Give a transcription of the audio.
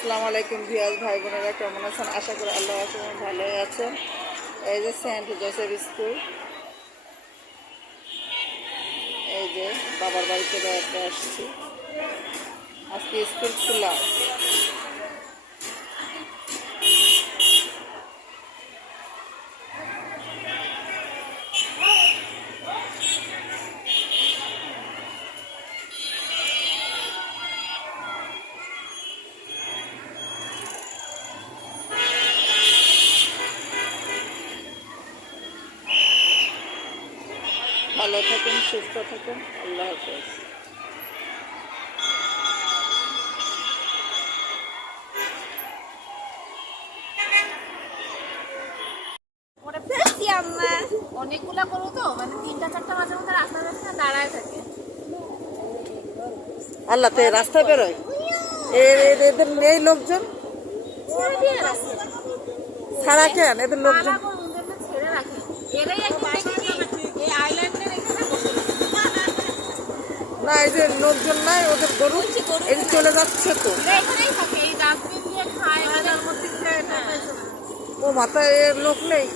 আসসালামু আলাইকুম ভিউয়ার্স ভাই বোনেরা, কেমন আছেন? আশা করি আল্লাহ রাখেন ভালোই আছেন। এই যে সেন্ট জোসেফ স্কুল, এই যে বাবার বাড়িতে বেড়াতে আসছি। আজকে স্কুল খোলা। ভালো থাকুন, সুস্থ থাকুন, আল্লাহ হাফেজ। অনেকগুলা করবো তো, মানে 3টা 4টা মাঝে মধ্যে রাস্তার রাস্তা দাঁড়ায় থাকে। আল্লাহ তো এই রাস্তায় বেরোয়, এদের এই লোকজন ছেড়ে দিয়ে রাখে, ছাড়া কেন এদের লোকজন? সারা করে ওদেরকে ছেড়ে রাখে। এরাই একটু দেখি এই আইল্যান্ডের এখানে বসে না, এই যে লোকজন নাই, ওদের গরু এই যে চলে যাচ্ছে তো। এরা এখানেই থাকে, এই ডাস্টবিন দিয়ে খায়, এদের মধ্যে ও মাথায় এর লোক নেই।